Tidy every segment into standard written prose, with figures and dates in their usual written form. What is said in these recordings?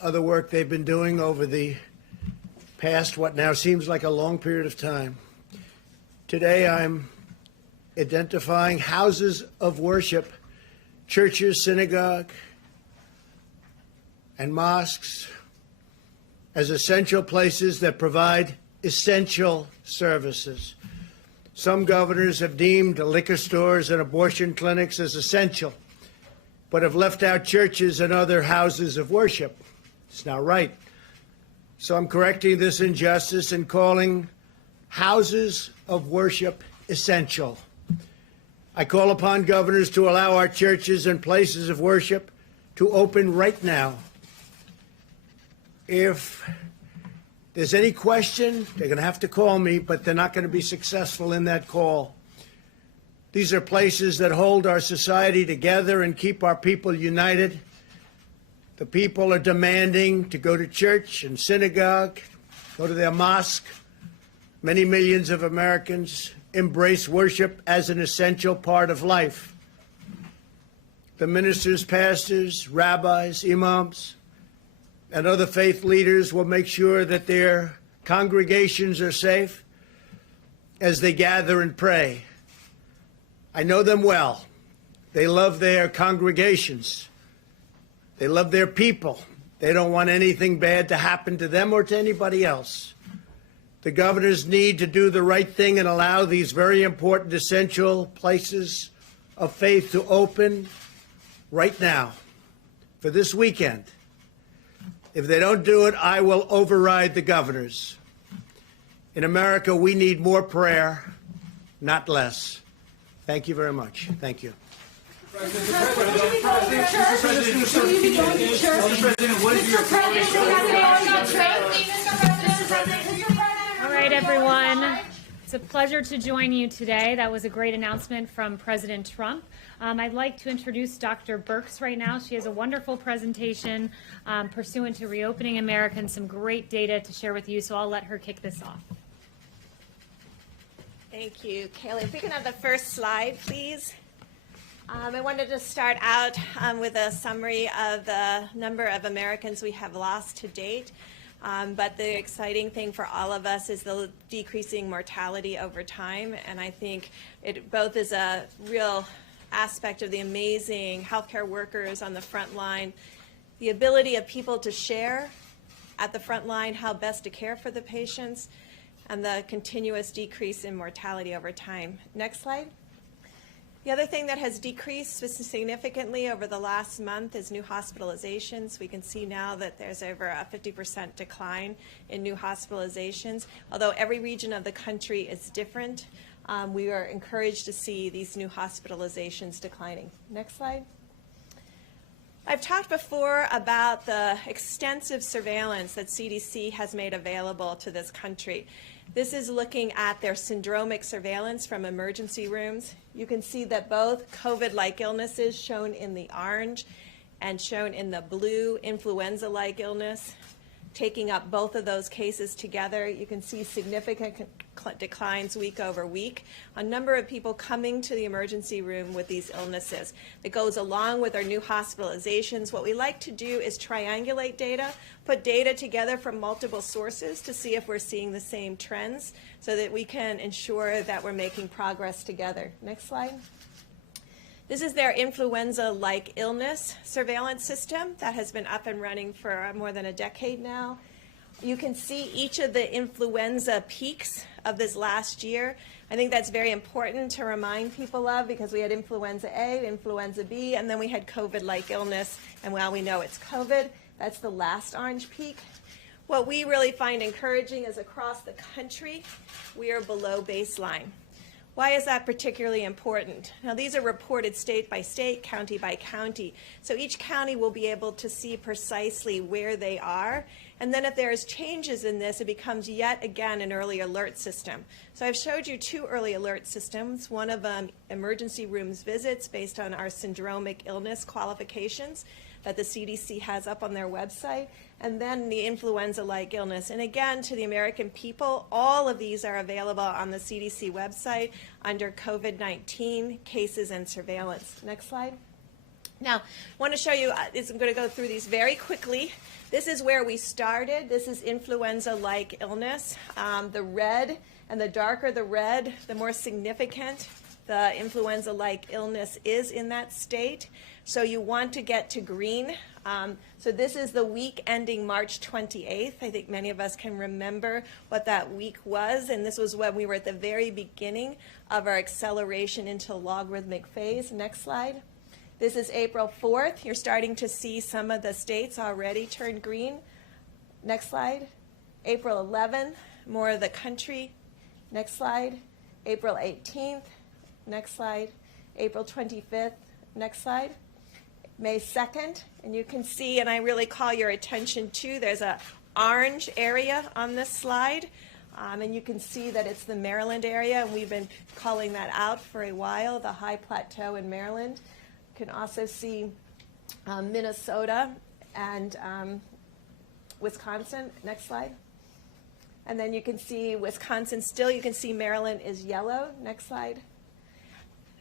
other work they've been doing over the past, what now seems like a long period of time. Today I'm identifying houses of worship, churches, synagogue, and mosques as essential places that provide essential services. Some governors have deemed liquor stores and abortion clinics as essential, but have left out churches and other houses of worship. It's not right. So I'm correcting this injustice and calling houses of worship essential. I call upon governors to allow our churches and places of worship to open right now. If there's any question, they're going to have to call me, but they're not going to be successful in that call. These are places that hold our society together and keep our people united. The people are demanding to go to church and synagogue, go to their mosque. Many millions of Americans embrace worship as an essential part of life. The ministers, pastors, rabbis, imams, and other faith leaders will make sure that their congregations are safe as they gather and pray. I know them well. They love their congregations. They love their people. They don't want anything bad to happen to them or to anybody else. The governors need to do the right thing and allow these very important, essential places of faith to open right now for this weekend. If they don't do it, I will override the governors. In America, we need more prayer, not less. Thank you very much. Thank you. All right, everyone. It's a pleasure to join you today. That was a great announcement from President Trump. I'd like to introduce Dr. Birx right now. She has a wonderful presentation pursuant to Reopening America and some great data to share with you, so I'll let her kick this off. Thank you, Kaylee. If we can have the first slide, please. I wanted to start out with a summary of the number of Americans we have lost to date. But the exciting thing for all of us is the decreasing mortality over time. And I think it both is a real aspect of the amazing healthcare workers on the front line, the ability of people to share at the front line how best to care for the patients, and the continuous decrease in mortality over time. Next slide. The other thing that has decreased significantly over the last month is new hospitalizations. We can see now that there's over a 50% decline in new hospitalizations. Although every region of the country is different, we are encouraged to see these new hospitalizations declining. Next slide. I've talked before about the extensive surveillance that CDC has made available to this country. This is looking at their syndromic surveillance from emergency rooms. You can see that both COVID-like illnesses, shown in the orange and shown in the blue, influenza-like illness, taking up both of those cases together. You can see significant declines week over week. A number of people coming to the emergency room with these illnesses. It goes along with our new hospitalizations. What we like to do is triangulate data, put data together from multiple sources to see if we're seeing the same trends so that we can ensure that we're making progress together. Next slide. This is their influenza-like illness surveillance system that has been up and running for more than a decade now. You can see each of the influenza peaks of this last year. I think that's very important to remind people of because we had influenza A, influenza B, and then we had COVID-like illness, and while we know it's COVID, that's the last orange peak. What we really find encouraging is across the country, we are below baseline. Why is that particularly important? Now, these are reported state by state, county by county. So each county will be able to see precisely where they are. And then if there's changes in this, it becomes yet again an early alert system. So I've showed you two early alert systems. One of them, emergency rooms visits based on our syndromic illness qualifications that the CDC has up on their website, and then the influenza-like illness. And again, to the American people, all of these are available on the CDC website under COVID-19 cases and surveillance. Next slide. Now, I want to show you, I'm going to go through these very quickly. This is where we started. This is influenza-like illness. The red, and the darker the red, the more significant the influenza-like illness is in that state. So you want to get to green. So this is the week ending March 28th. I think many of us can remember what that week was, and this was when we were at the very beginning of our acceleration into logarithmic phase. Next slide. This is April 4th. You're starting to see some of the states already turn green. Next slide. April 11th, more of the country. Next slide. April 18th. Next slide. April 25th. Next slide. May 2nd, and you can see, and I really call your attention to, there's a orange area on this slide, and you can see that it's the Maryland area, and we've been calling that out for a while, the high plateau in Maryland. You can also see Minnesota and Wisconsin. Next slide. And then you can see Wisconsin still. You can see Maryland is yellow. Next slide.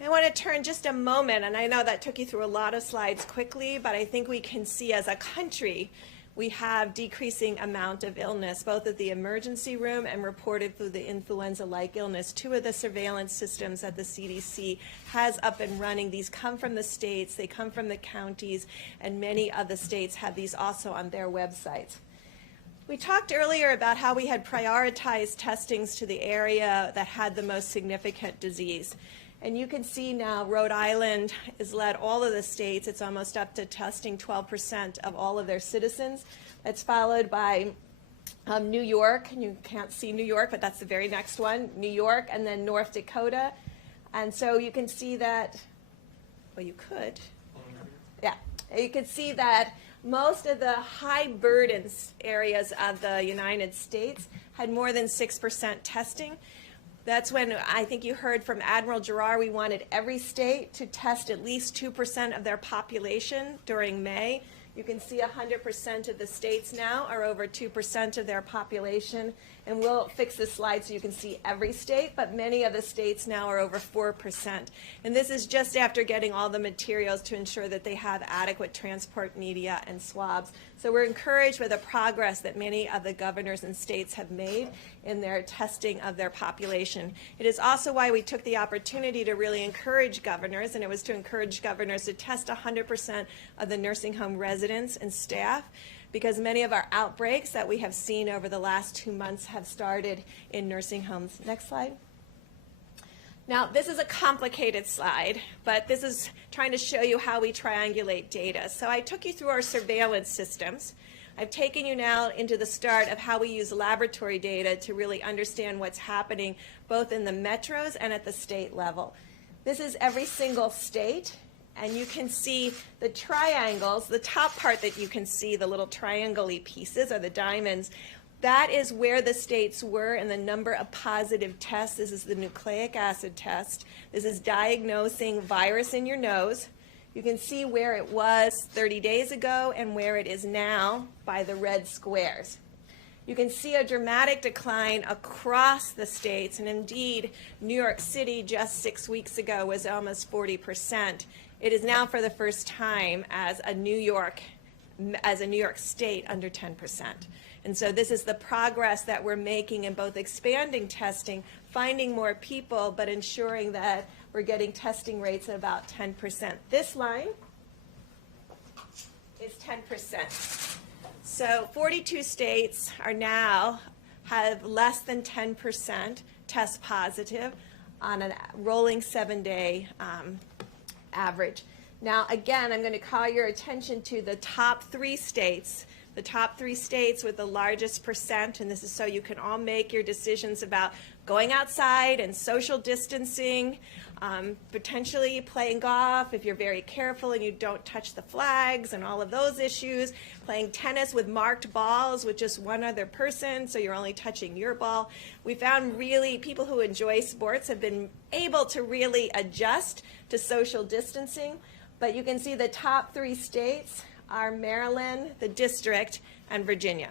I want to turn just a moment, and I know that took you through a lot of slides quickly, but I think we can see as a country we have decreasing amount of illness, both at the emergency room and reported through the influenza-like illness. Two of the surveillance systems that the CDC has up and running, these come from the states, they come from the counties, and many of the states have these also on their websites. We talked earlier about how we had prioritized testings to the area that had the most significant disease. And you can see now Rhode Island has led all of the states. It's almost up to testing 12% of all of their citizens. That's followed by New York. And you can't see New York, but that's the very next one. New York, and then North Dakota. And so you can see that, well, you could. Yeah. You can see that most of the high burdens areas of the United States had more than 6% testing. That's when I think you heard from Admiral Giroir, we wanted every state to test at least 2% of their population during May. You can see 100% of the states now are over 2% of their population. And we'll fix this slide so you can see every state, but many of the states now are over 4%. And this is just after getting all the materials to ensure that they have adequate transport media and swabs. So we're encouraged with the progress that many of the governors and states have made in their testing of their population. It is also why we took the opportunity to really encourage governors, and it was to encourage governors to test 100% of the nursing home residents and staff, because many of our outbreaks that we have seen over the last 2 months have started in nursing homes. Next slide. Now, this is a complicated slide, but this is trying to show you how we triangulate data. So I took you through our surveillance systems. I've taken you now into the start of how we use laboratory data to really understand what's happening both in the metros and at the state level. This is every single state. And you can see the triangles, the top part that you can see, the little triangle-y pieces are the diamonds. That is where the states were in the number of positive tests. This is the nucleic acid test. This is diagnosing virus in your nose. You can see where it was 30 days ago and where it is now by the red squares. You can see a dramatic decline across the states, and indeed, New York City just 6 weeks ago was almost 40%. It is now for the first time as a New York State under 10%. And so this is the progress that we're making in both expanding testing, finding more people, but ensuring that we're getting testing rates at about 10%. This line is 10%. So 42 states are now have less than 10% test positive on a rolling 7-day average. Now, again, I'm going to call your attention to the top 3 states, the top 3 states with the largest percent, and this is so you can all make your decisions about going outside and social distancing, potentially playing golf if you're very careful and you don't touch the flags and all of those issues, playing tennis with marked balls with just one other person so you're only touching your ball. We found really people who enjoy sports have been able to really adjust to social distancing, but you can see the top 3 states are Maryland, the district, and Virginia.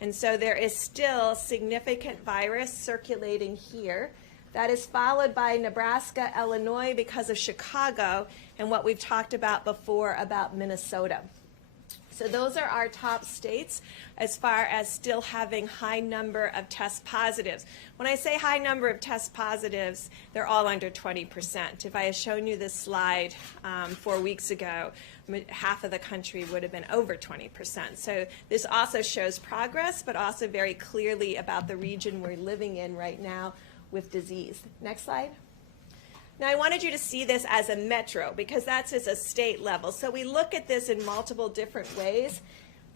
And so there is still significant virus circulating here That is followed by Nebraska, Illinois because of Chicago, and what we've talked about before about Minnesota. So those are our top states as far as still having high number of test positives. When I say high number of test positives, they're all under 20%. If I had shown you this slide 4 weeks ago, half of the country would have been over 20%. So this also shows progress, but also very clearly about the region we're living in right now with disease. Next slide. Now, I wanted you to see this as a metro because that's just a state level. So we look at this in multiple different ways.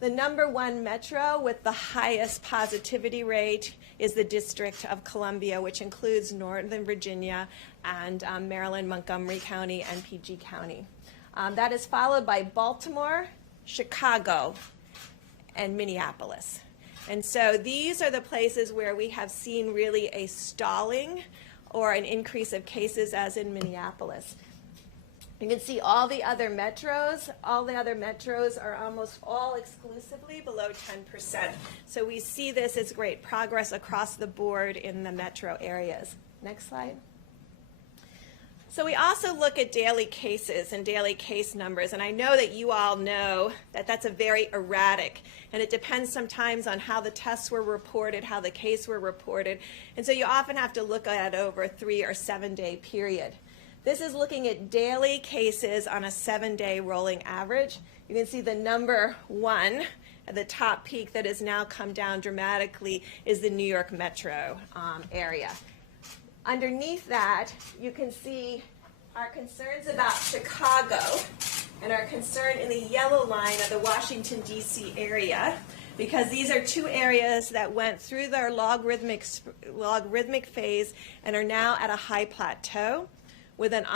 The number one metro with the highest positivity rate is the District of Columbia, which includes Northern Virginia and Maryland, Montgomery County, and PG County. That is followed by Baltimore, Chicago, and Minneapolis. And so these are the places where we have seen really a stalling or an increase of cases, as in Minneapolis. You can see all the other metros are almost all exclusively below 10%. So we see this as great progress across the board in the metro areas. Next slide. So we also look at daily cases and daily case numbers, and I know that you all know that that's a very erratic, and it depends sometimes on how the tests were reported, how the case were reported, and so you often have to look at it over a 3 or 7 day period. This is looking at daily cases on a 7-day rolling average. You can see the number one at the top peak that has now come down dramatically is the New York metro area. Underneath that, you can see our concerns about Chicago and our concern in the yellow line of the Washington, D.C. area, because these are two areas that went through their logarithmic phase and are now at a high plateau with an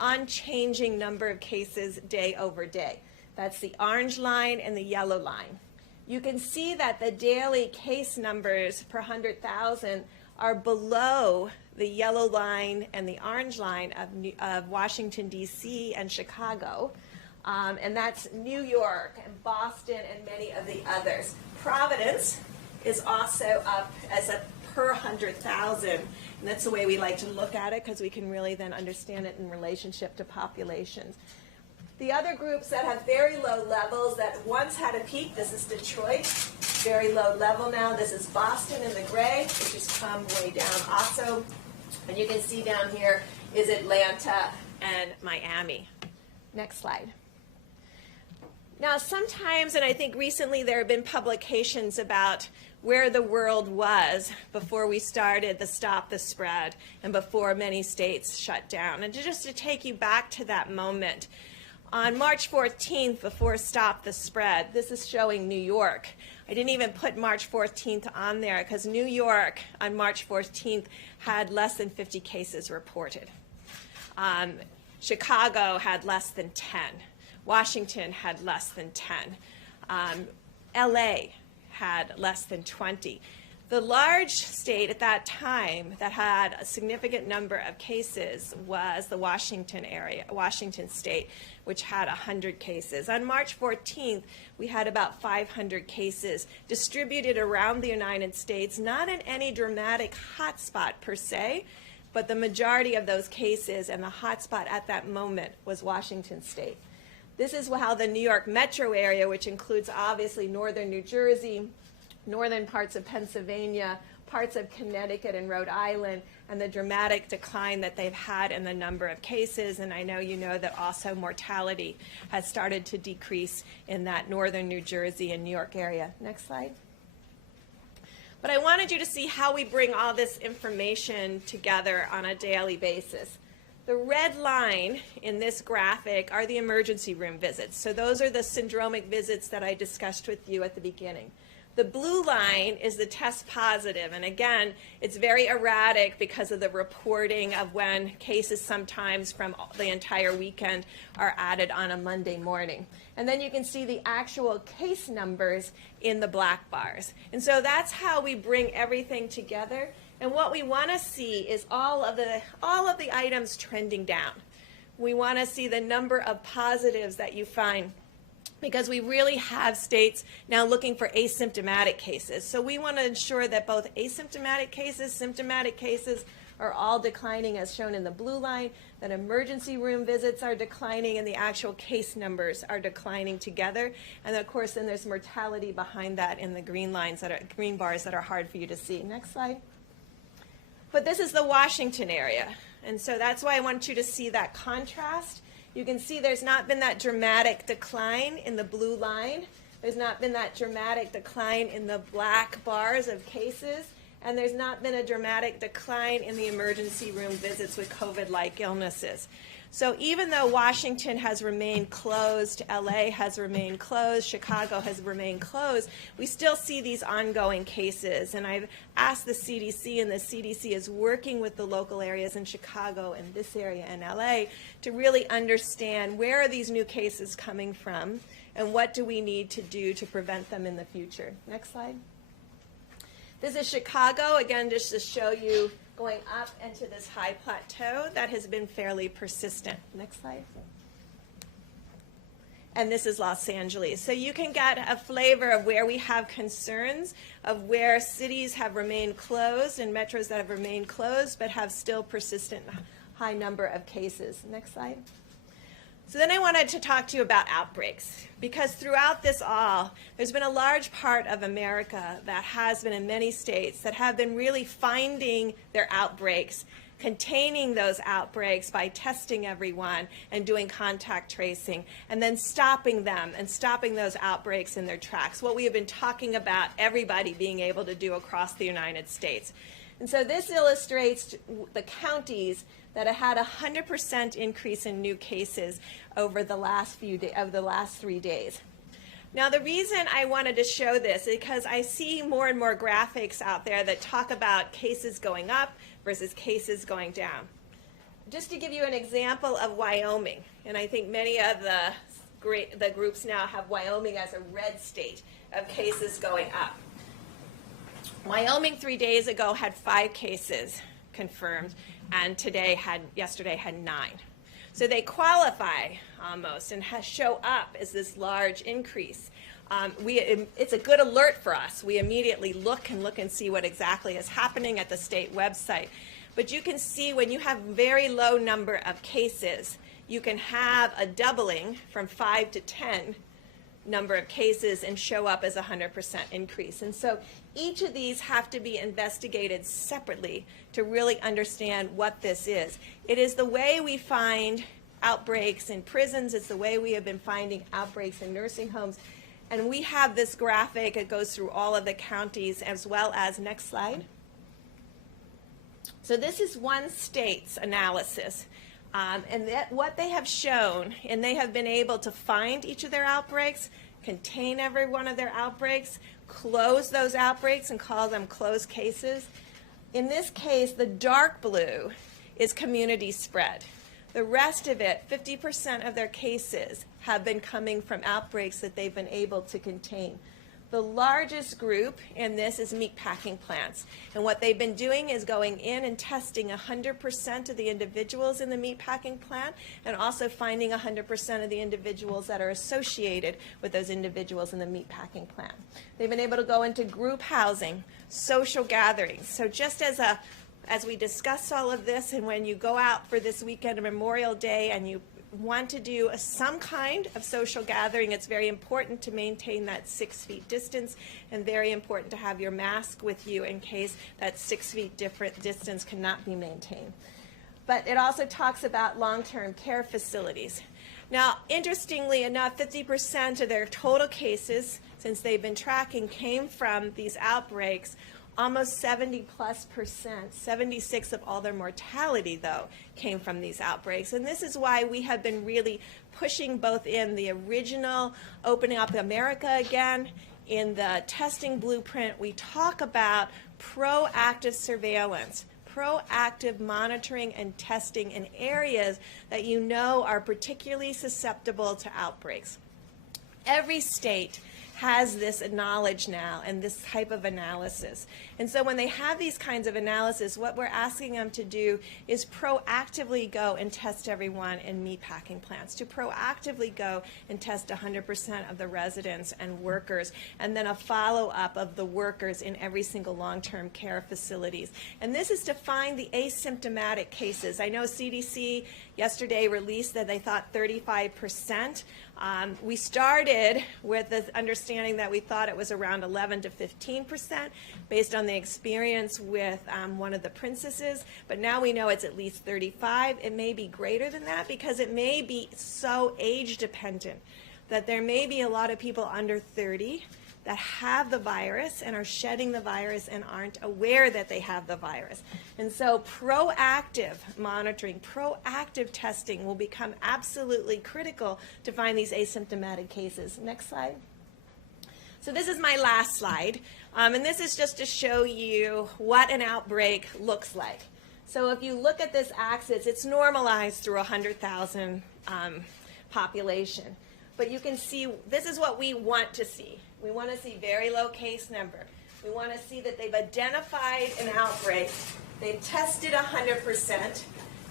unchanging number of cases day over day. That's the orange line and the yellow line. You can see that the daily case numbers per 100,000 are below the yellow line and the orange line of Washington, D.C. and Chicago. And that's New York and Boston and many of the others. Providence is also up as a per 100,000. And that's the way we like to look at it because we can really then understand it in relationship to populations. The other groups that have very low levels that once had a peak, this is Detroit, very low level now. This is Boston in the gray, which has come way down also. And you can see down here is Atlanta and Miami. Next slide. Now sometimes, and I think recently there have been publications about where the world was before we started the Stop the Spread and before many states shut down. And just to take you back to that moment, on March 14th, before Stop the Spread, this is showing New York. I didn't even put March 14th on there because New York on March 14th had less than 50 cases reported. Chicago had less than 10. Washington had less than 10. LA had less than 20. The large state at that time that had a significant number of cases was the Washington area, Washington state, which had 100 cases. On March 14th, we had about 500 cases distributed around the United States, not in any dramatic hotspot per se, but the majority of those cases and the hotspot at that moment was Washington state. This is how the New York metro area, which includes obviously northern New Jersey, northern parts of Pennsylvania, parts of Connecticut and Rhode Island, and the dramatic decline that they've had in the number of cases. And I know you know that also mortality has started to decrease in that northern New Jersey and New York area. Next slide. But I wanted you to see how we bring all this information together on a daily basis. The red line in this graphic are the emergency room visits. So those are the syndromic visits that I discussed with you at the beginning. The blue line is the test positive, and again, it's very erratic because of the reporting of when cases sometimes from the entire weekend are added on a Monday morning. And then you can see the actual case numbers in the black bars. And so that's how we bring everything together. And what we want to see is all of the items trending down. We want to see the number of positives that you find, because we really have states now looking for asymptomatic cases. So we want to ensure that both asymptomatic cases, symptomatic cases, are all declining as shown in the blue line, that emergency room visits are declining, and the actual case numbers are declining together. And of course, then there's mortality behind that in the green lines that are green bars that are hard for you to see. Next slide. But this is the Washington area. And so that's why I want you to see that contrast. You can see there's not been that dramatic decline in the blue line. There's not been that dramatic decline in the black bars of cases. And there's not been a dramatic decline in the emergency room visits with COVID-like illnesses. So even though Washington has remained closed, LA has remained closed, Chicago has remained closed, we still see these ongoing cases. And I've asked the CDC, and the CDC is working with the local areas in Chicago and this area in LA to really understand where are these new cases coming from and what do we need to do to prevent them in the future. Next slide. This is Chicago, again, just to show you going up into this high plateau that has been fairly persistent. Next slide. And this is Los Angeles. So you can get a flavor of where we have concerns, of where cities have remained closed and metros that have remained closed but have still persistent high number of cases. Next slide. So then I wanted to talk to you about outbreaks, because throughout this all, there's been a large part of America that has been in many states that have been really finding their outbreaks, containing those outbreaks by testing everyone and doing contact tracing, and then stopping them and stopping those outbreaks in their tracks, what we have been talking about everybody being able to do across the United States. And so this illustrates the counties that had a 100% increase in new cases over the last 3 days. Now, the reason I wanted to show this is because I see more and more graphics out there that talk about cases going up versus cases going down. Just to give you an example of Wyoming, and I think many of the groups now have Wyoming as a red state of cases going up. Wyoming 3 days ago had 5 cases confirmed, and yesterday had 9. So they qualify almost and show up as this large increase. It's a good alert for us. We immediately look and see what exactly is happening at the state website. But you can see when you have very low number of cases, you can have a doubling from 5 to 10 number of cases and show up as a 100% increase. And so each of these have to be investigated separately to really understand what this is. It is the way we find outbreaks in prisons. It's the way we have been finding outbreaks in nursing homes. And we have this graphic that goes through all of the counties as well as, next slide. So this is one state's analysis. And what they have shown, and they have been able to find each of their outbreaks, contain every one of their outbreaks, close those outbreaks and call them closed cases. In this case, the dark blue is community spread. The rest of it, 50% of their cases, have been coming from outbreaks that they've been able to contain. The largest group in this is meatpacking plants. And what they've been doing is going in and testing 100% of the individuals in the meatpacking plant and also finding 100% of the individuals that are associated with those individuals in the meatpacking plant. They've been able to go into group housing, social gatherings. So just as we discuss all of this, and when you go out for this weekend of Memorial Day and you want to do some kind of social gathering, it's very important to maintain that 6 feet distance and very important to have your mask with you in case that 6 feet different distance cannot be maintained. But it also talks about long-term care facilities. Now, interestingly enough, 50% of their total cases, since they've been tracking, came from these outbreaks. Almost 70+%, 76 of all their mortality, though, came from these outbreaks. And this is why we have been really pushing both in the original Opening Up America Again, in the testing blueprint, we talk about proactive surveillance, proactive monitoring and testing in areas that you know are particularly susceptible to outbreaks. Every state has this knowledge now and this type of analysis. And so when they have these kinds of analysis, what we're asking them to do is proactively go and test everyone in meatpacking plants, to proactively go and test 100% of the residents and workers, and then a follow-up of the workers in every single long-term care facilities. And this is to find the asymptomatic cases. I know CDC yesterday released that they thought 35%. We started with the understanding that we thought it was around 11 to 15% based on the experience with one of the princesses, but now we know it's at least 35. It may be greater than that because it may be so age dependent that there may be a lot of people under 30 that have the virus and are shedding the virus and aren't aware that they have the virus. And so proactive monitoring, proactive testing will become absolutely critical to find these asymptomatic cases. Next slide. So this is my last slide, and this is just to show you what an outbreak looks like. So if you look at this axis, it's normalized through 100,000 population. But you can see this is what we want to see. We want to see very low case number. We want to see that they've identified an outbreak. They've tested 100%.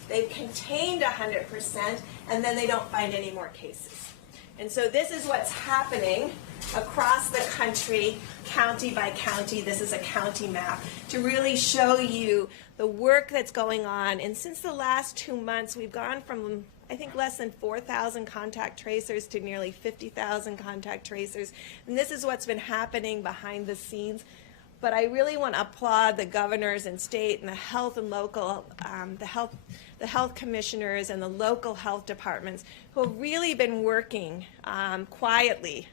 They've contained 100%, and then they don't find any more cases. And so this is what's happening across the country, county by county. This is a county map to really show you the work that's going on. And since the last 2 months, we've gone from, I think, less than 4,000 contact tracers to nearly 50,000 contact tracers. And this is what's been happening behind the scenes. But I really want to applaud the governors and state and the health and local, the health commissioners and the local health departments who have really been working quietly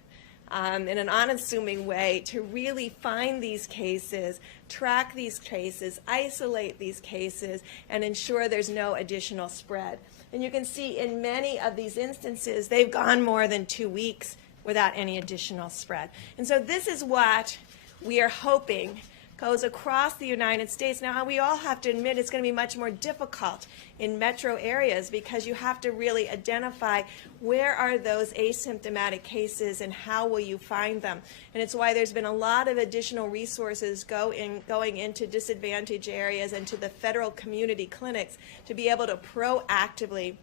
in an unassuming way to really find these cases, track these cases, isolate these cases, and ensure there's no additional spread. And you can see in many of these instances, they've gone more than 2 weeks without any additional spread. And so this is what we are hoping goes across the United States. Now, we all have to admit it's going to be much more difficult in metro areas because you have to really identify where are those asymptomatic cases and how will you find them. And it's why there's been a lot of additional resources going into disadvantaged areas and to the federal community clinics to be able to proactively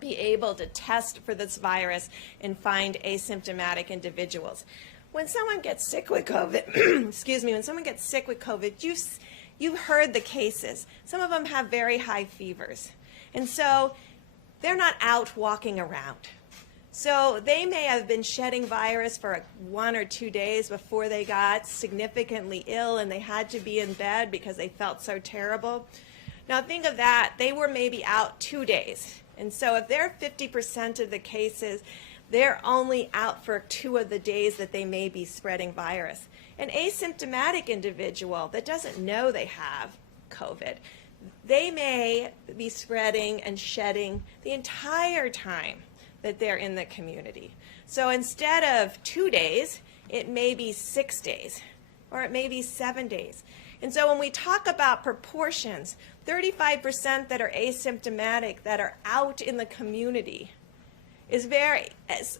be able to test for this virus and find asymptomatic individuals. When someone gets sick with COVID, excuse me, when someone gets sick with COVID, you've heard the cases. Some of them have very high fevers. And so they're not out walking around. So they may have been shedding virus for 1 or 2 days before they got significantly ill and they had to be in bed because they felt so terrible. Now think of that. They were maybe out 2 days. And so if they're 50% of the cases, they're only out for 2 of the days that they may be spreading virus. An asymptomatic individual that doesn't know they have COVID, they may be spreading and shedding the entire time that they're in the community. So instead of 2 days, it may be 6 days, or it may be 7 days. And so when we talk about proportions, 35% that are asymptomatic that are out in the community is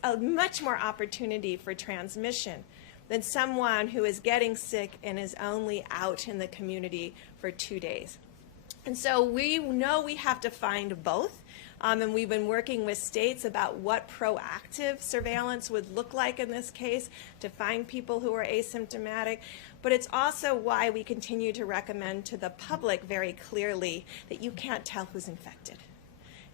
a much more opportunity for transmission than someone who is getting sick and is only out in the community for 2 days. And so we know we have to find both. And we've been working with states about what proactive surveillance would look like in this case to find people who are asymptomatic. But it's also why we continue to recommend to the public very clearly that you can't tell who's infected.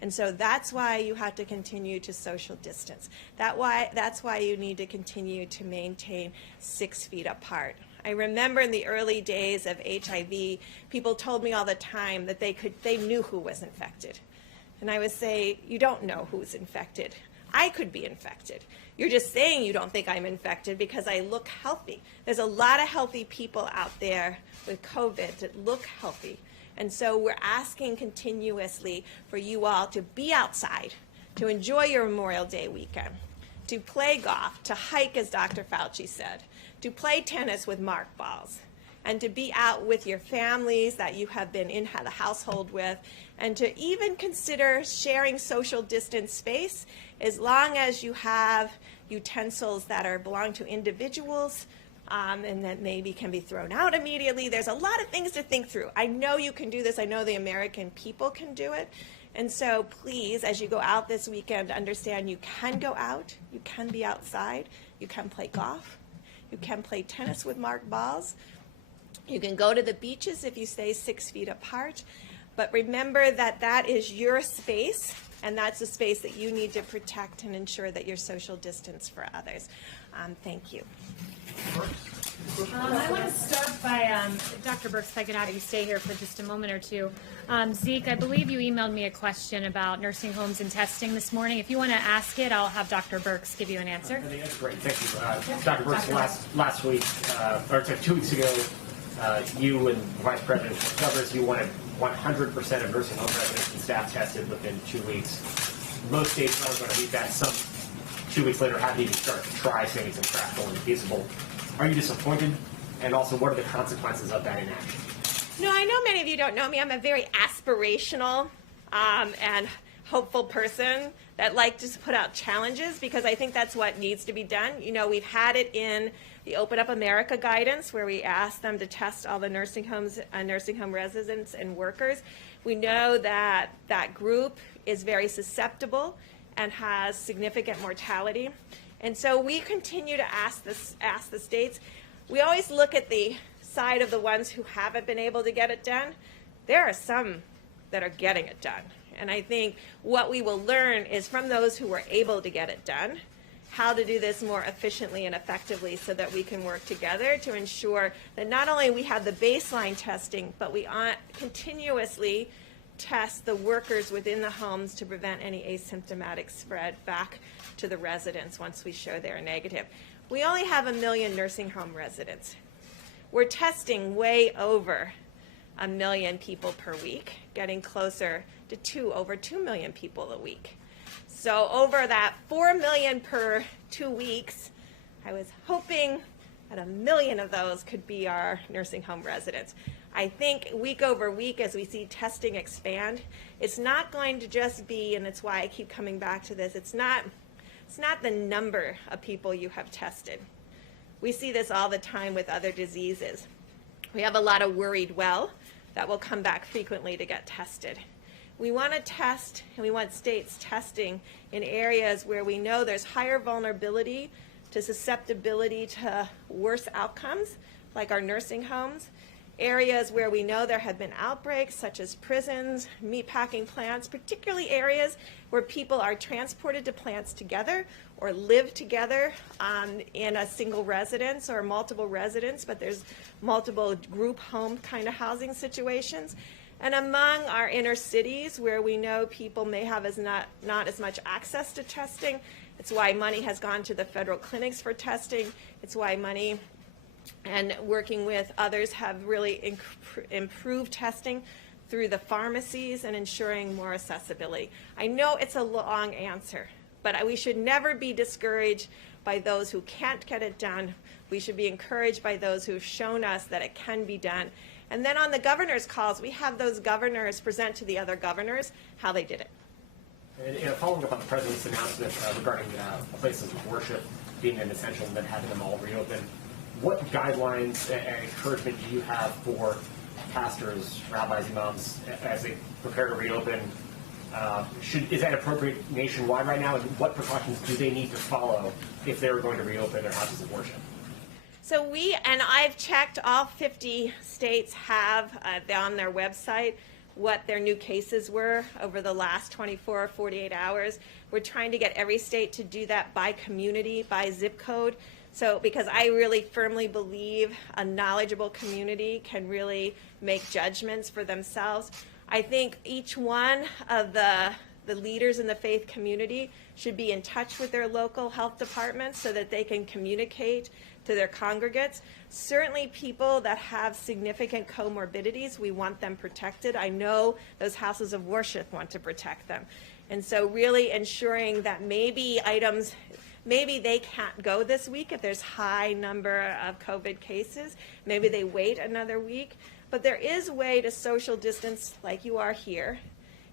And so that's why you have to continue to social distance. That's why you need to continue to maintain 6 feet apart. I remember in the early days of HIV, people told me all the time that they knew who was infected. And I would say, you don't know who's infected. I could be infected. You're just saying you don't think I'm infected because I look healthy. There's a lot of healthy people out there with COVID that look healthy. And so we're asking continuously for you all to be outside, to enjoy your Memorial Day weekend, to play golf, to hike, as Dr. Fauci said, to play tennis with mark balls, and to be out with your families that you have been in the household with, and to even consider sharing social distance space as long as you have utensils that belong to individuals, and that maybe can be thrown out immediately. There's a lot of things to think through. I know you can do this. I know the American people can do it. And so please, as you go out this weekend, understand you can go out, you can be outside, you can play golf, you can play tennis with marked balls, you can go to the beaches if you stay 6 feet apart. But remember that that is your space, and that's a space that you need to protect and ensure that you're social distance for others. Thank you. I want to start by, Dr. Birx, if I could have you stay here for just a moment or two. Zeke, I believe you emailed me a question about nursing homes and testing this morning. If you want to ask it, I'll have Dr. Birx give you an answer. I think that's great. Thank you. Dr. Birx, last week, or 2 weeks ago, you and the Vice President covers, you wanted 100% of nursing home residents and staff tested within 2 weeks. Most states aren't going to meet that. Some 2 weeks later haven't even started to try, saying it's impractical and feasible. Are you disappointed? And also, what are the consequences of that inaction? No, I know many of you don't know me. I'm a very aspirational and hopeful person that like to put out challenges, because I think that's what needs to be done. You know, we've had it in the Open Up America guidance, where we ask them to test all the nursing homes, nursing home residents and workers. We know that that group is very susceptible and has significant mortality. And so we continue to ask the states. We always look at the side of the ones who haven't been able to get it done. There are some that are getting it done. And I think what we will learn is from those who were able to get it done, how to do this more efficiently and effectively so that we can work together to ensure that not only we have the baseline testing, but we continuously test the workers within the homes to prevent any asymptomatic spread back to the residents once we show they're negative. We only have 1 million nursing home residents. We're testing way over 1 million people per week, getting closer to over 2 million people a week. So over that 4 million per 2 weeks, I was hoping that 1 million of those could be our nursing home residents. I think week over week, as we see testing expand, it's not going to just be, and it's why I keep coming back to this, it's not the number of people you have tested. We see this all the time with other diseases. We have a lot of worried well that will come back frequently to get tested. We want to test, and we want states testing in areas where we know there's higher vulnerability to susceptibility to worse outcomes, like our nursing homes, areas where we know there have been outbreaks, such as prisons, meatpacking plants, particularly areas where people are transported to plants together or live together in a single residence or multiple residents, but there's multiple group home kind of housing situations. And among our inner cities, where we know people may have not as much access to testing, it's why money has gone to the federal clinics for testing. It's why money and working with others have really improved testing through the pharmacies and ensuring more accessibility. I know it's a long answer, but we should never be discouraged by those who can't get it done. We should be encouraged by those who've shown us that it can be done. And then on the governor's calls, we have those governors present to the other governors how they did it. And following up on the president's announcement regarding places of worship being an essential and then having them all reopen, what guidelines and encouragement do you have for pastors, rabbis, imams as they prepare to reopen? Is that appropriate nationwide right now? And what precautions do they need to follow if they're going to reopen their houses of worship? So I've checked, all 50 states have on their website what their new cases were over the last 24 or 48 hours. We're trying to get every state to do that by community, by zip code. So, because I really firmly believe a knowledgeable community can really make judgments for themselves. I think each one of the leaders in the faith community should be in touch with their local health departments so that they can communicate to their congregates. Certainly people that have significant comorbidities, we want them protected. I know those houses of worship want to protect them. And so really ensuring that maybe they can't go this week if there's high number of COVID cases. Maybe they wait another week. But there is a way to social distance like you are here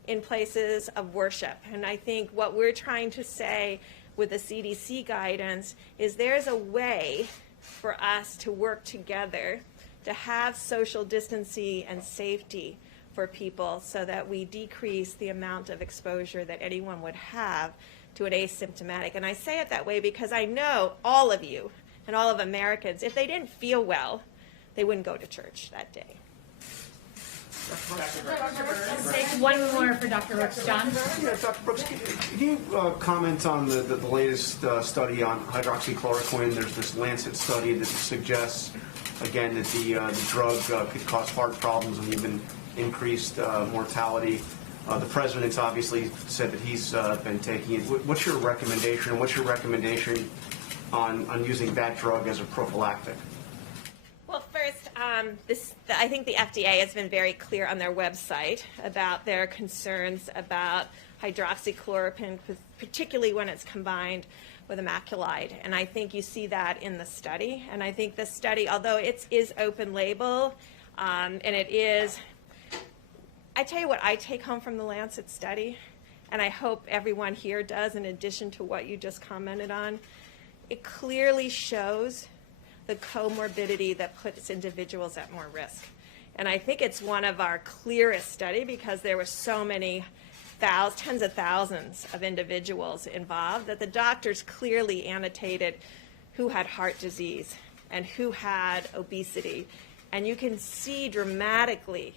in places of worship. And I think what we're trying to say with the CDC guidance is there's a way for us to work together to have social distancing and safety for people so that we decrease the amount of exposure that anyone would have to an asymptomatic. And I say it that way because I know all of you and all of Americans, if they didn't feel well, they wouldn't go to church that day. Let's take one more for Dr. Brooks. John? Yeah, Dr. Brooks, can you comment on the latest study on hydroxychloroquine? There's this Lancet study that suggests, again, that the drug could cause heart problems and even increased mortality. The president's obviously said that he's been taking it. What's your recommendation? What's your recommendation on using that drug as a prophylactic? Well, first, I think the FDA has been very clear on their website about their concerns about hydroxychloroquine, particularly when it's combined with a macrolide. And I think you see that in the study. And I think the study, although it is open label, and it is, I tell you what I take home from the Lancet study, and I hope everyone here does in addition to what you just commented on, it clearly shows the comorbidity that puts individuals at more risk. And I think it's one of our clearest study because there were so many tens of thousands of individuals involved that the doctors clearly annotated who had heart disease and who had obesity. And you can see dramatically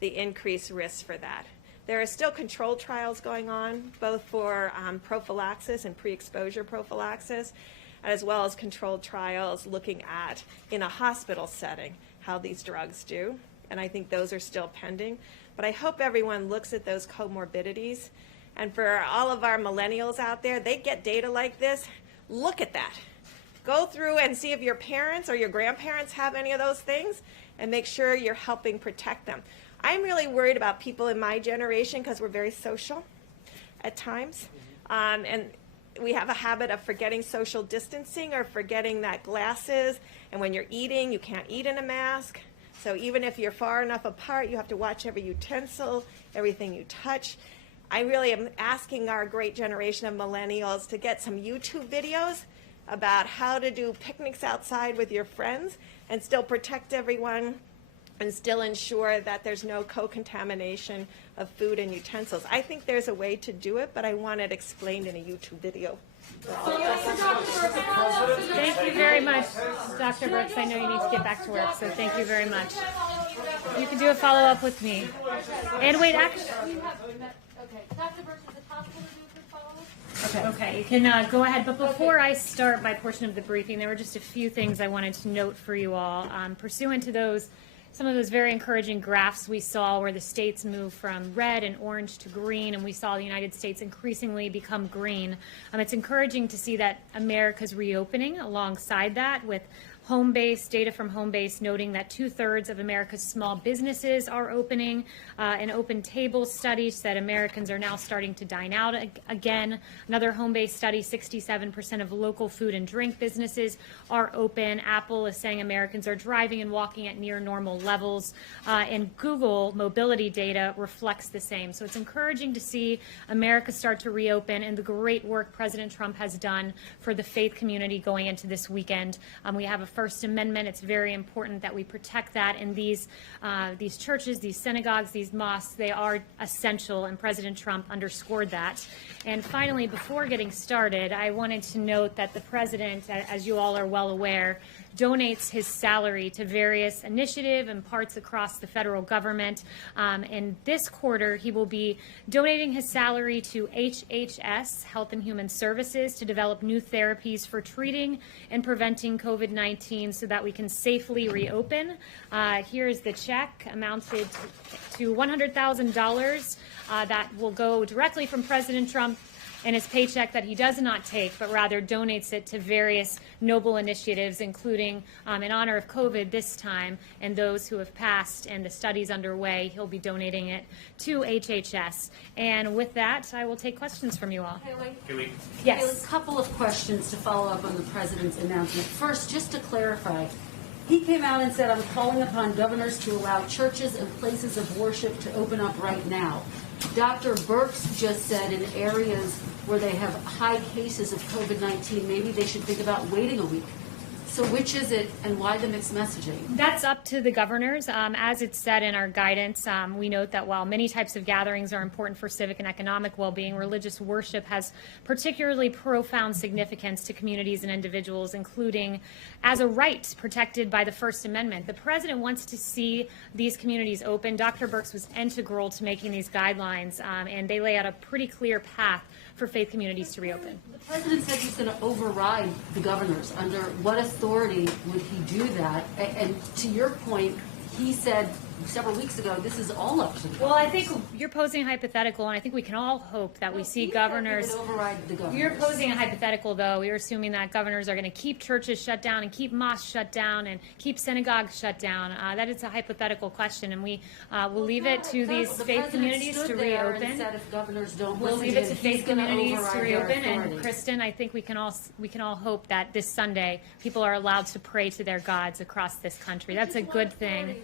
the increased risk for that. There are still controlled trials going on, both for prophylaxis and pre-exposure prophylaxis, as well as controlled trials looking at, in a hospital setting, how these drugs do. And I think those are still pending. But I hope everyone looks at those comorbidities. And for all of our millennials out there, they get data like this. Look at that. Go through and see if your parents or your grandparents have any of those things and make sure you're helping protect them. I'm really worried about people in my generation because we're very social at times. And we have a habit of forgetting social distancing or forgetting that glasses, and when you're eating, you can't eat in a mask. So even if you're far enough apart, you have to watch every utensil, everything you touch. I really am asking our great generation of millennials to get some YouTube videos about how to do picnics outside with your friends and still protect everyone and still ensure that there's no co-contamination of food and utensils. I think there's a way to do it, but I want it explained in a YouTube video. Thank you very much, Dr. Brooks. I know you need to get back to work, so thank you very much. You can do a follow-up with me. And wait, actually... Okay, Dr. Brooks, is it possible to do a quick follow-up? Okay, you can go ahead. But before I start my portion of the briefing, there were just a few things I wanted to note for you all. Pursuant to some of those very encouraging graphs we saw where the states moved from red and orange to green, and we saw the United States increasingly become green. It's encouraging to see that America's reopening alongside that, with home-based data from home-based noting that 2/3 of America's small businesses are opening. An Open Table study said Americans are now starting to dine out again. Another home-based study, 67% of local food and drink businesses are open. Apple is saying Americans are driving and walking at near normal levels. And Google mobility data reflects the same. So it's encouraging to see America start to reopen and the great work President Trump has done for the faith community going into this weekend. We have a First Amendment. It's very important that we protect that. And these churches, these synagogues, these mosques, they are essential, and President Trump underscored that. And finally, before getting started, I wanted to note that the president, as you all are well aware, donates his salary to various initiatives and parts across the federal government. In this quarter, he will be donating his salary to HHS, Health and Human Services, to develop new therapies for treating and preventing COVID-19 so that we can safely reopen. Here is the check, amounted to $100,000 that will go directly from President Trump and his paycheck that he does not take, but rather donates it to various noble initiatives, including in honor of COVID this time and those who have passed and the studies underway. He'll be donating it to HHS. And with that, I will take questions from you all. Haley? Yes. A couple of questions to follow up on the president's announcement. First, just to clarify, He came out and said, I'm calling upon governors to allow churches and places of worship to open up right now. Dr. Birx just said in areas where they have high cases of COVID-19, maybe they should think about waiting a week. So which is it, and why the mixed messaging? That's up to the governors. As it's said in our guidance, we note that while many types of gatherings are important for civic and economic well-being, religious worship has particularly profound significance to communities and individuals, including as a right protected by the First Amendment. The president wants to see these communities open. Dr. Birx was integral to making these guidelines, and they lay out a pretty clear path for faith communities to reopen. The president said he's going to override the governors. Under what authority would he do that? And to your point, he said several weeks ago, this is all up to the governors. Well, I think you're posing a hypothetical, and I think we can all hope that we see governors. He would override the governors. You're posing a hypothetical, though. You're assuming that governors are going to keep churches shut down and keep mosques shut down and keep synagogues shut down. That is a hypothetical question, and we will leave it to these faith communities to reopen. Said if governors don't We'll listen leave it to him, faith he's gonna communities to override their reopen. And authority. Kristen, I think we can all hope that this Sunday people are allowed to pray to their gods across this country. That's a good thing.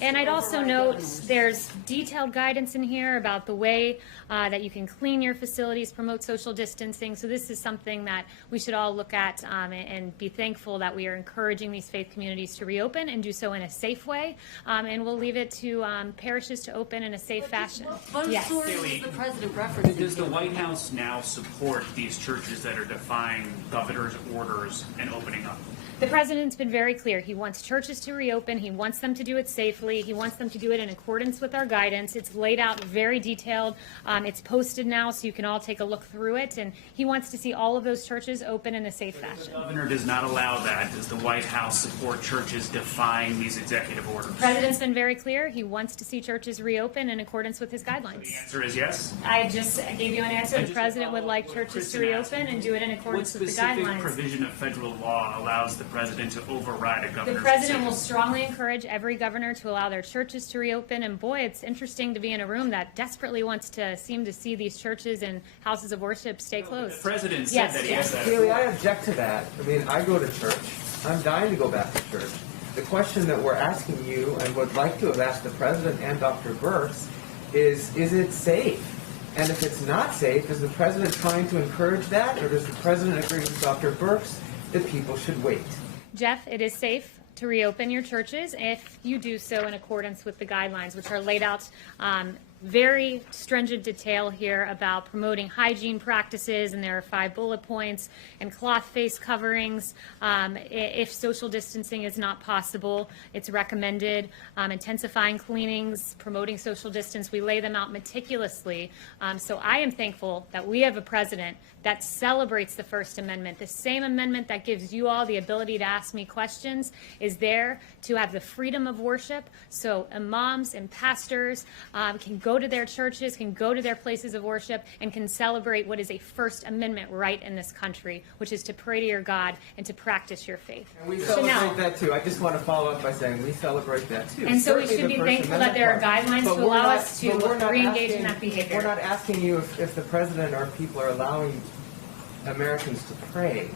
And I'd also note there's detailed guidance in here about the way that you can clean your facilities, promote social distancing. So this is something that we should all look at and be thankful that we are encouraging these faith communities to reopen and do so in a safe way. And we'll leave it to parishes to open in a safe fashion. What Yes. authority is the president referencing? Does the White House now support these churches that are defying governor's orders and opening up? The president's been very clear. He wants churches to reopen. He wants them to do it safely. He wants them to do it in accordance with our guidance. It's laid out very detailed. It's posted now, so you can all take a look through it. And he wants to see all of those churches open in a safe fashion. The governor does not allow that. Does the White House support churches defying these executive orders? The president's been very clear. He wants to see churches reopen in accordance with his guidelines. The answer is yes. I just gave you an answer. The president would like churches to reopen and do it in accordance with the What specific guidelines. provision of federal law allows the president to override a The governor's president will decision? strongly encourage every governor to allow their churches to reopen. And boy, it's interesting to be in a room that desperately wants to seem to see these churches and houses of worship stay The closed. president said Yes, that he yes. has that. Haley, I object to that. I mean, I go to church. I'm dying to go back to church. The question that we're asking you and would like to have asked the president and Dr. Birx is it safe? And if it's not safe, is the president trying to encourage that, or does the president agree with Dr. Birx that people should wait? Jeff, it is safe to reopen your churches if you do so in accordance with the guidelines, which are laid out very stringent detail here about promoting hygiene practices, and there are 5 bullet points, and cloth face coverings. If social distancing is not possible, it's recommended. Intensifying cleanings, promoting social distance, we lay them out meticulously. So I am thankful that we have a president that celebrates the First Amendment. The same amendment that gives you all the ability to ask me questions is there to have the freedom of worship, so imams and pastors can go to their churches, can go to their places of worship, and can celebrate what is a First Amendment right in this country, which is to pray to your God and to practice your faith. And we So celebrate now- that too. I just want to follow up by saying we celebrate that too. And so we Certainly should be the First thankful that there are Amendment part. guidelines But to we're allow not- us to but we're not re-engage in asking- that behavior. We're not asking you if the president or people are allowing Americans to pray.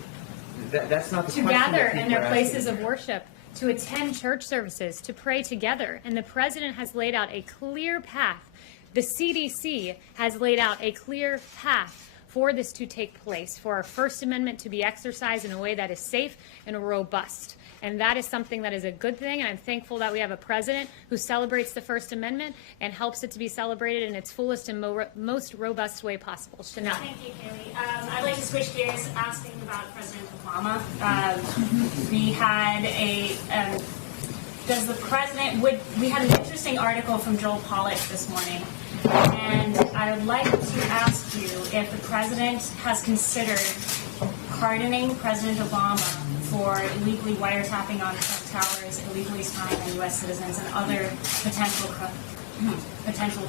That's not the To question gather that in people their are places asking of here. worship, to attend church services, to pray together. And the president has laid out a clear path. The CDC has laid out a clear path for this to take place, for our First Amendment to be exercised in a way that is safe and robust. And that is something that is a good thing, and I'm thankful that we have a president who celebrates the First Amendment and helps it to be celebrated in its fullest and most robust way possible. Chanel. Thank you, Haley. I'd like to switch gears asking about President Obama. We had we had an interesting article from Joel Pollak this morning, and I would like to ask you if the president has considered pardoning President Obama for illegally wiretapping on Trump Towers, illegally spying on U.S. citizens, and other potential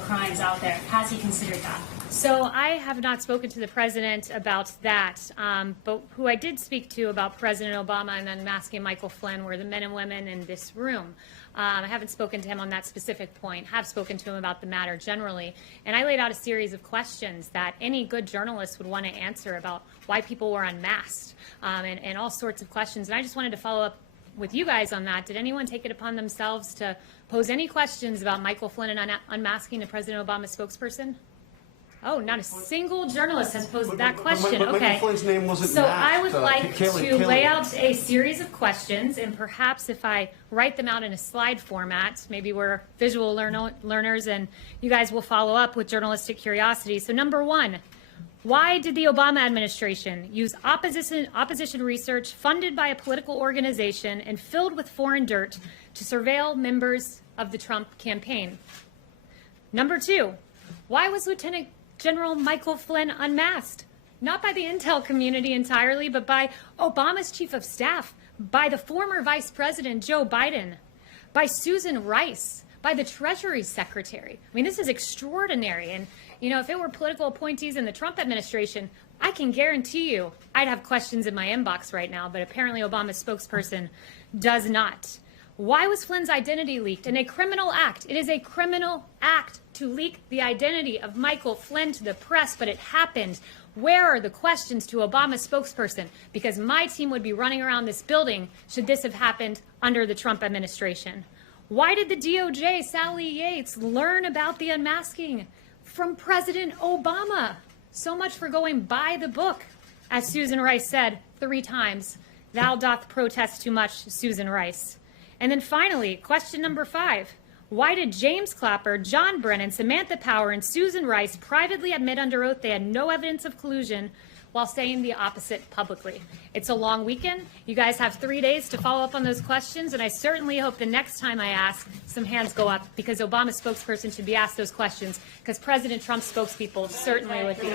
crimes out there. Has he considered that? So I have not spoken to the president about that, but who I did speak to about President Obama and unmasking Michael Flynn were the men and women in this room. I haven't spoken to him on that specific point, have spoken to him about the matter generally, and I laid out a series of questions that any good journalist would want to answer about why people were unmasked and all sorts of questions. And I just wanted to follow up with you guys on that. Did anyone take it upon themselves to pose any questions about Michael Flynn and unmasking the President Obama spokesperson? Oh, not a single journalist has posed that question. But Okay. Michael Flynn's name wasn't So mapped. I would like to lay out a Kaylee. series of questions, and perhaps if I write them out in a slide format, maybe we're visual learners, and you guys will follow up with journalistic curiosity. So number one, why did the Obama administration use opposition research funded by a political organization and filled with foreign dirt to surveil members of the Trump campaign? Number two, why was Lieutenant General Michael Flynn unmasked? Not by the intel community entirely, but by Obama's chief of staff, by the former Vice President Joe Biden, by Susan Rice, by the Treasury Secretary. I mean, this is extraordinary. And, you know, if it were political appointees in the Trump administration, I can guarantee you I'd have questions in my inbox right now, but apparently Obama's spokesperson does not. Why was Flynn's identity leaked in a criminal act? It is a criminal act to leak the identity of Michael Flynn to the press, but it happened. Where are the questions to Obama's spokesperson? Because my team would be running around this building should this have happened under the Trump administration. Why did the DOJ, Sally Yates, learn about the unmasking from President Obama? So much for going by the book. As Susan Rice said 3 times, thou doth protest too much, Susan Rice. And then finally, question number 5. Why did James Clapper, John Brennan, Samantha Power, and Susan Rice privately admit under oath they had no evidence of collusion while saying the opposite publicly? It's a long weekend. You guys have 3 days to follow up on those questions, and I certainly hope the next time I ask, some hands go up, because Obama's spokesperson should be asked those questions, because President Trump's spokespeople certainly would be.